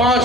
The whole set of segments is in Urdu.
5।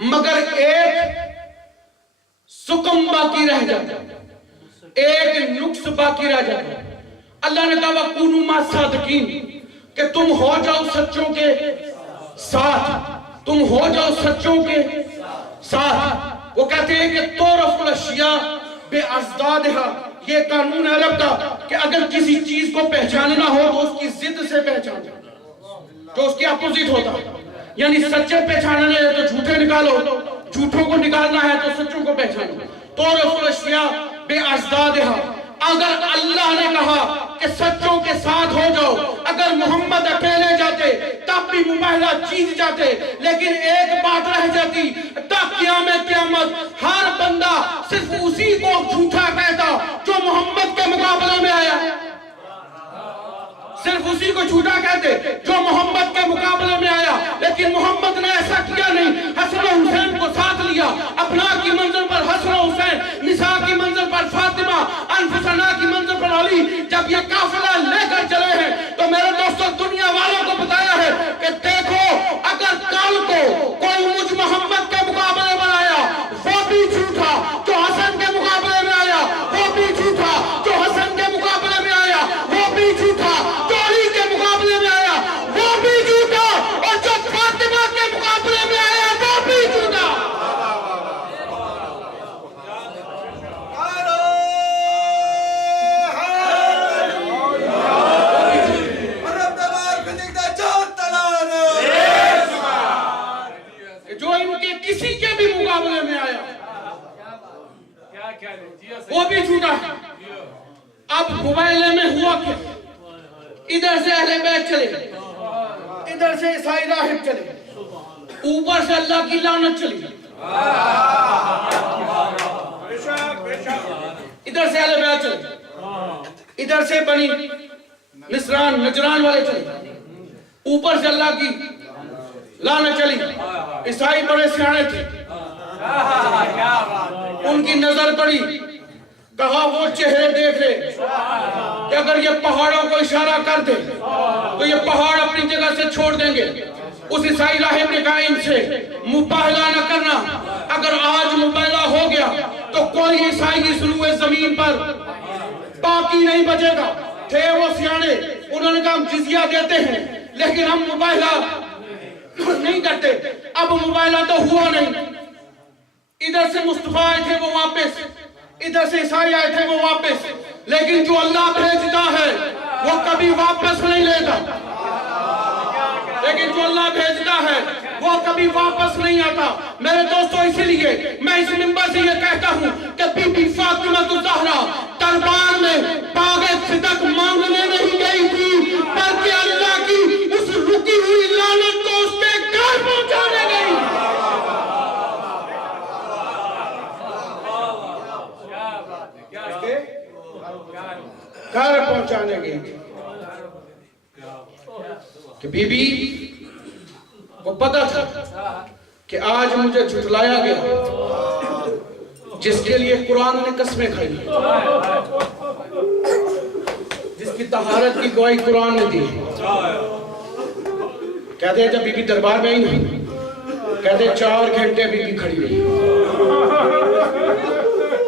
مگر ایک سکم باقی رہ جاتا، ایک نقص باقی رہ جاتا۔ اللہ نے کہا وَكُونُوا مَعَ الصَّادِقِينَ کہ تم ہو جاؤ سچوں کے ساتھ، تم ہو جاؤ سچوں کے ساتھ۔ وہ کہتے ہیں کہ تُعْرَفُ الْأَشْيَاءُ بِأَضْدَادِهَا، یہ قانون عرب کا کہ اگر کسی چیز کو پہچاننا ہو تو اس کی ضد سے پہچانا، جو اس کی اپوزٹ ہوتا ہے۔ یعنی سچے پہچاننے ہے تو جھوٹے نکالو، جھوٹوں کو نکالنا ہے تو سچوں کو پہچانو۔ تُعْرَفُ الْأَشْيَاءُ بِأَضْدَادِهَا، اگر اللہ نے کہا کہ سچوں کے ساتھ ہو جاؤ، اگر محمد اکیلے جاتے تب بھی مباہلہ جیت جاتے، لیکن ایک بات رہ جاتی، تا قیام قیامت ہر بندہ صرف اسی کو جھوٹا کہتا جو محمد کے مقابلے میں آیا، صرف اسی کو جھوٹا کہتے جو محمد کے مقابلے میں آیا۔ لیکن محمد نے ایسا کیا نہیں، حسن و حسین کو ساتھ لیا، اپنا کی منزل پر حسن و حسین، نساء کی منزل پر فاطمہ، انفسنا کی منزل پر علی۔ جب یہ قافلہ لے کر چلے ہیں تو میرے دوستوں دنیا والوں کو بتایا ہے کہ دیکھو اگر کل کو کوئی مجھ محمد کے مقابلے میں آیا وہ بھی جھوٹا، جو حسن کے مقابلے میں آیا وہ بھی جھوٹا، جو حسن کے مقابلے میں آیا وہ بھی جھوٹا، جو علی کے مقابلے میں آیا وہ بھی جھوٹا، اور جو فاطمہ کے مقابلے میں آیا وہ بھی جھوٹا۔ جو ان کے کسی کے بھی مقابلے میں آیا وہ بھی جھوٹا ہے۔ اب مباہلے میں ہوا کیا؟ ادھر سے اہل بیت چلے، ادھر سے عیسائی راہب چلے، اوپر سے اللہ کی لعنت چلی، ادھر سے اہل بیت چلے، ادھر سے بنی نصران نجران والے چلے، اوپر سے اللہ کی لعنت چلی۔ عیسائی بڑے سیانے تھے، ان کی نظر پڑی، کہا وہ چہرے دیکھ لے کہ اگر یہ پہاڑوں کو اشارہ کر دے تو یہ پہاڑ اپنی جگہ سے چھوڑ دیں گے۔ اس عیسائی راہب نے کہا ان سے مباہلہ نہ کرنا، اگر آج مباہلہ ہو گیا تو کوئی عیسائی اس روئے زمین پر باقی نہیں بچے گا۔ تھے وہ سیانے، انہوں نے کہا ہم جزیہ دیتے ہیں لیکن ہم مباہلہ نہیں کرتے۔ اب مباہلہ تو ہوا نہیں، ادھر سے مصطفیٰ آئے تھے وہ واپس، ادھر سے عیسائی آئے تھے وہ واپس، لیکن جو اللہ بھیجتا ہے وہ کبھی واپس نہیں لیتا، لیکن جو اللہ بھیجتا ہے وہ کبھی واپس نہیں آتا۔ میرے دوستو اسی لیے میں اس منبر سے یہ کہتا ہوں کہ بی بی فاطمہ الزہرا دربار میں باغ صدق مانگنے نہیں گئی تھی، بلکہ اللہ کی اس رکی ہوئی لعنت کو اس کے گھر پہنچانے گئی۔ گھر پہنچانے گئی کہ بی بی کو پتا تھا کہ آج مجھے جھٹلایا گیا، جس کے لیے قرآن نے قسمیں کھائی، جس کی طہارت کی گواہی قرآن نے دی۔ کہتے ہیں جب بی بی دربار میں ہی نہیں، کہتے ہیں 4 گھنٹے بی بی کھڑی رہی۔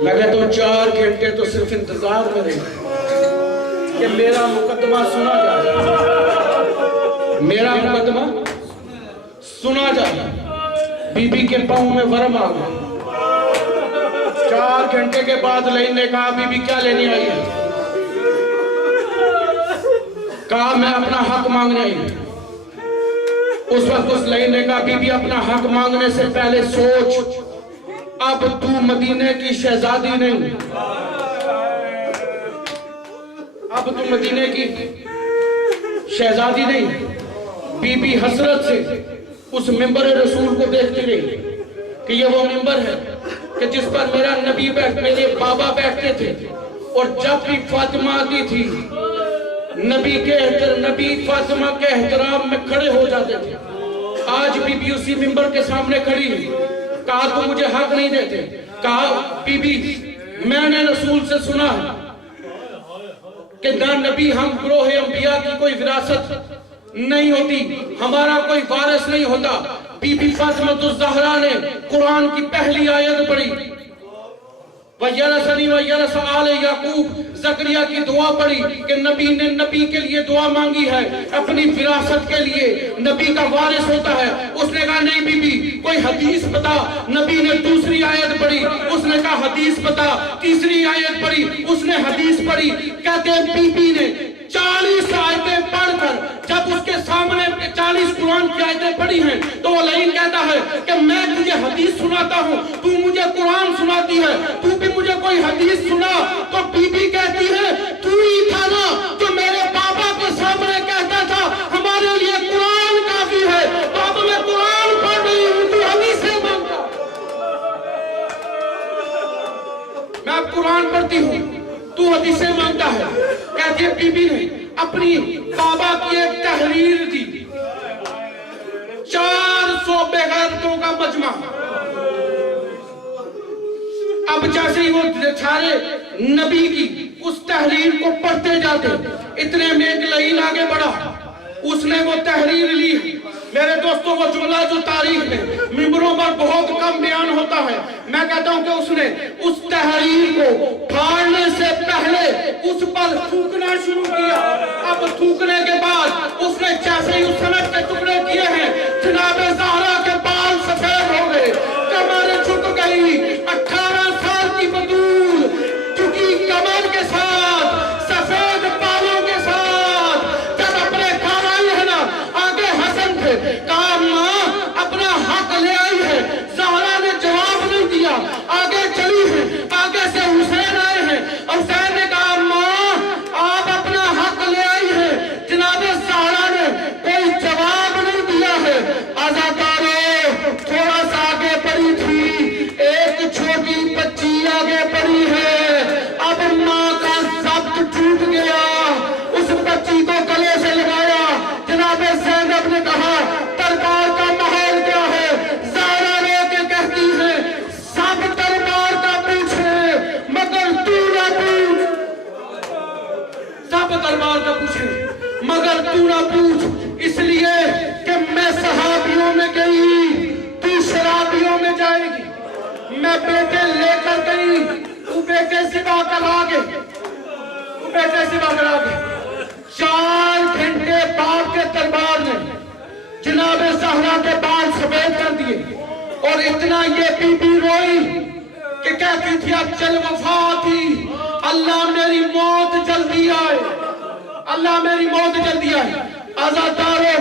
میں کہتا ہوں 4 گھنٹے تو صرف انتظار میں رہی کہ میرا مقدمہ سنا جائے، میرا مقدمہ سنا جائے۔ بی بی کے پاؤں میں ورم آ گیا۔ 4 گھنٹے کے بعد لائن نے کہا بی بی کیا لینی آئی ہے؟ کہا میں اپنا حق مانگنے آئی ہوں۔ اس وقت اس لائن نے کہا بی بی اپنا حق مانگنے سے پہلے سوچ، اب تو مدینے کی شہزادی نہیں، اب تو مدینے کی شہزادی نہیں۔ بی بی حسرت سے اس منبر رسول کو دیکھتی رہی کہ یہ وہ منبر ہے کہ جس پر میرا نبی میرے بابا بیٹھتے تھے، اور جب بھی فاطمہ آتی تھی نبی فاطمہ کے احترام میں کھڑے ہو جاتے تھے۔ آج بی بی اسی منبر کے سامنے کھڑی ہے۔ کہا تو مجھے حق نہیں دیتے۔ کہا بی بی میں نے رسول سے سنا ہے کہ نہ نبی ہم گروہ انبیاء کی کوئی وراثت نہیں ہوتی، ہمارا کوئی وارث نہیں ہوتا، بی بی فاطمہ الزہرا نے قرآن کی پہلی آیت پڑھی، وَيَرَثَنِي وَيَرَثَ آلَ یعقوب، زکریا کی دعا پڑھی کہ نبی نے نبی کے لیے دعا مانگی ہے، اپنی وراثت کے لیے نبی کا وارث ہوتا ہے۔ اس نے کہا نہیں بی بی کوئی حدیث بتا، نبی نے دوسری آیت پڑھی، اس نے کہا حدیث بتا، تیسری آیت پڑھی، اس نے حدیث پڑھی۔ کہتے ہیں بی بی نے 40 آیتیں پڑھ کر جب اس کے سامنے 40 قرآن کی آیتیں پڑھی ہیں تو وہ لعین کہتا ہے کہ میں تجھے حدیث سناتا ہوں، تو مجھے قرآن سناتی ہے، تو بھی مجھے کوئی حدیث سنا۔ تو بی بی کہتی ہے تو ہی تھا نا جو میرے بابا کے سامنے کہتا تھا ہمارے لیے قرآن کافی ہے، تو اب میں قرآن پڑھ رہی ہوں تو حدیثیں مانگتا، میں اب قرآن پڑھتی ہوں تو حدیثیں مانگتا ہے۔ کہتی ہے بی بی نے اپنی بابا کی ایک تحریر دی، 400 بغیرتوں کا مجمع۔ اب جیسے ہی وہ سارے نبی کی اس تحریر کو پڑھتے جاتے، اتنے میں ایک لعین آگے بڑھا، اس نے وہ تحریر لی۔ میرے دوستوں وہ جملہ جو تاریخ میں ممبروں پر بہت کم بیان ہوتا ہے، میں کہتا ہوں کہ اس نے اس تحریر کو پھاڑنے سے پہلے اس پر تھوکنا شروع کیا۔ اب تھوکنے کے بعد اس نے جیسے ہی اس سند کے ٹکڑے کیے ہیں، جناب زہرا کے بال سفید ہو گئے، کمر جھک گئی، 18 سال کی بطول جھکی کمر کے ساتھ، سفید بالوں کے ساتھ، جب اپنے گھر آئی ہے نا، آگے حسن تھے، کہا ماں اپنا حق لے آئی ہے۔ زہرا نے جواب نہیں دیا، آگے چلی ہے، آگے سے حسین آئے ہیں، حسین نے کہا ماں آپ اپنا حق لے آئی ہے۔ جناب زہرا نے کوئی جواب نہیں دیا ہے۔ آزادارو تھوڑا سا آگے پڑی تھی، ایک چھوٹی بچی آگے پڑی ہے، اب ماں کا ضبط ٹوٹ گیا، اس بچی کو گلے سے لگایا۔ جناب زینب نے کہا دربار کا ماحول کیا ہے؟ زہرا رو کے کہتی ہے سب دربار کا پوچھے مگر تو نہ پوچھ، سب دربار کا پوچھے مگر تو نہ پوچھ، اس لیے کہ میں صحابیوں میں گئی تو شرابیوں میں جائے گی، میں بیٹے لے کر گئی تو بیٹے سوا کرا گے، تو بیٹے سوا کرا گے۔ 4 گھنٹے باپ کے دربار نے جناب زہرا کے بال سفید کر دیے، اور اتنا یہ بی بی روئی کہ کہتی تھی اب چل وفا تھی، اللہ میری موت جلدی آئے، اللہ میری موت جلدی آئے۔ آزادارو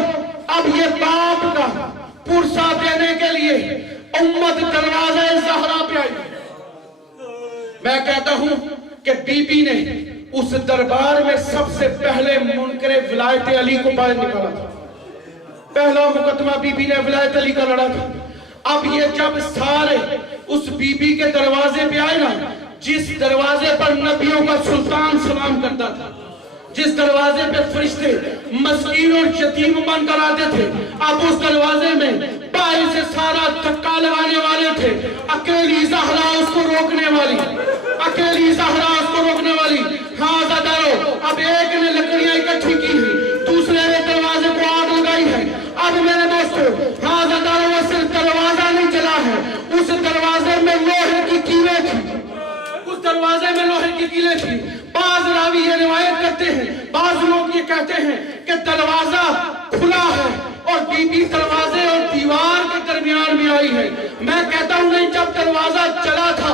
اب یہ باپ کا پرسہ دینے کے لیے امت دروازہ زہرا پہ آئی۔ میں کہتا ہوں کہ بی بی نے اس دربار میں سب سے پہلے منکر ولایت علی کو باہر نکالا تھا، پہلا مقدمہ بی بی نے ولایت علی کا لڑا تھا۔ اب یہ جب سارے اس بی بی کے دروازے پہ آئے نا، جس دروازے پر نبیوں کا سلطان سلام کرتا تھا، جس دروازے پہ فرشتے مسکین اور یتیم بن کر آتے تھے، اب اس دروازے میں باہر سے سارا دھکا لگانے والے تھے، اکیلی زہرا اس کو روکنے والی، اکیلی زہرا اس کو روکنے والی۔ ہاں زادارو اب ایک نے لکڑیاں اکٹھی کی ہیں، دوسرے نے دروازے کو آگ لگائی ہے۔ اب میرے دوستو ہاں زادارو وہ صرف دروازہ نہیں چلا ہے، اس دروازے میں لوہے کی کیلیں تھی، اس دروازے میں لوہے کی کیلیں تھی۔ بعض راوی یہ روایت کرتے ہیں، بعض لوگ یہ کہتے ہیں کہ دروازہ کھلا ہے اور بی بی دروازے اور دیوار کے درمیان میں آئی ہے۔ میں کہتا ہوں نہیں، جب دروازہ چلا تھا،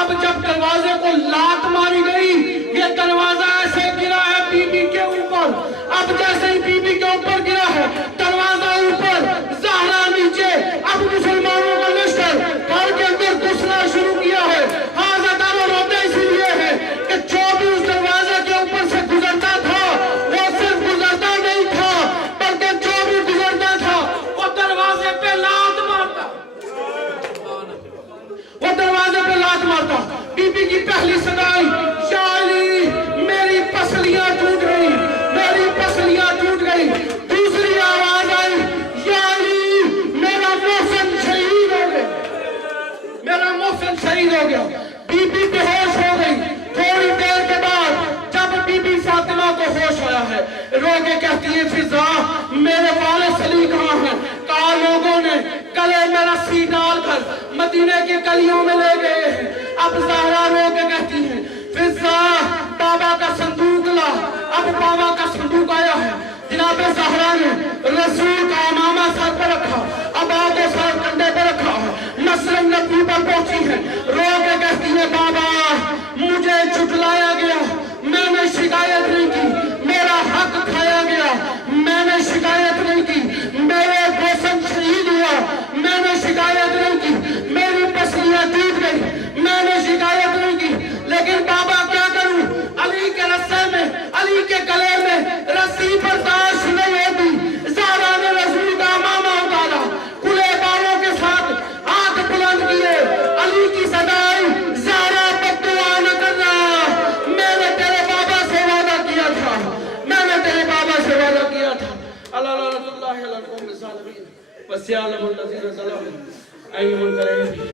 اب جب دروازے کو لات ماری گئی، یہ دروازہ ایسے گرا ہے بی بی کے اوپر، اب جیسے ہی بی بی کے اوپر گرا ہے دروازہ اوپر، زہرا نیچے، اب مسلمانوں کا لشکر گھر کے اندر گھسنا شروع کیا ہے۔ ہاں زدارو روتے اسی لیے ہے کہ جو بھی اس دروازے کے اوپر سے گزرتا تھا وہ صرف گزرتا نہیں تھا، بلکہ جو بھی گزرتا تھا وہ دروازے پہ لات مارتا، وہ دروازے پہ لات مارتا۔ بی بی کی پہلی صدائی یا علی میری پسلیاں ٹوٹ گئی، میری پسلیاں ٹوٹ گئی۔ دوسری آواز آئی یا علی میرا محسن شہید ہو گیا، میرا محسن شہید ہو گیا۔ بی بی بے ہوش ہو گئی۔ تھوڑی دیر کے بعد جب بی بی فاطمہ کو ہوش آیا ہے، رو کے کہتی ہے فضا میرے والد علی کہاں ہیں؟ کہا لوگوں نے گلے میں رسی ڈال کر مدینے کی گلیوں میں لے گئے ہیں. اب زہرا رو کے کہتی ہیں فضا بابا کا صندوق لا. اب بابا کا صندوق آیا ہے. جناب زہرا نے رسول کا امامہ سر پر رکھا, اب آگے سر کندھے پر رکھا ہے, مسجد نبی پر پہنچی ہے, رو کے کہتی ہے بابا مجھے جھٹلایا گیا, میں نے شکایت نہیں کی, میرا حق کھایا گیا, میں نے شکایت نہیں کی, میرے گوسن شہید ہوا, میں نے شکایت نہیں کی, میری پسلیاں ٹوٹ گئی, میں نے شکایت نہیں کی, لیکن بابا کیا کروں, علی کے رسے میں, علی کے گلے میں رسی برداشت نہیں ہوتی. زہرا نے رسول کا امامہ اتارا, کھلے بالوں کے ساتھ ہاتھ بلند کیے, علی کی صدائی زہرا بد دعا نہ کرنا, میں نے تیرے بابا سے وعدہ کیا تھا, میں نے تیرے بابا سے وعدہ کیا تھا. اللہ رحمۃ اللہ علیہ القوم الظالمین وسیعلم الذین ظلموا ایمن کرے.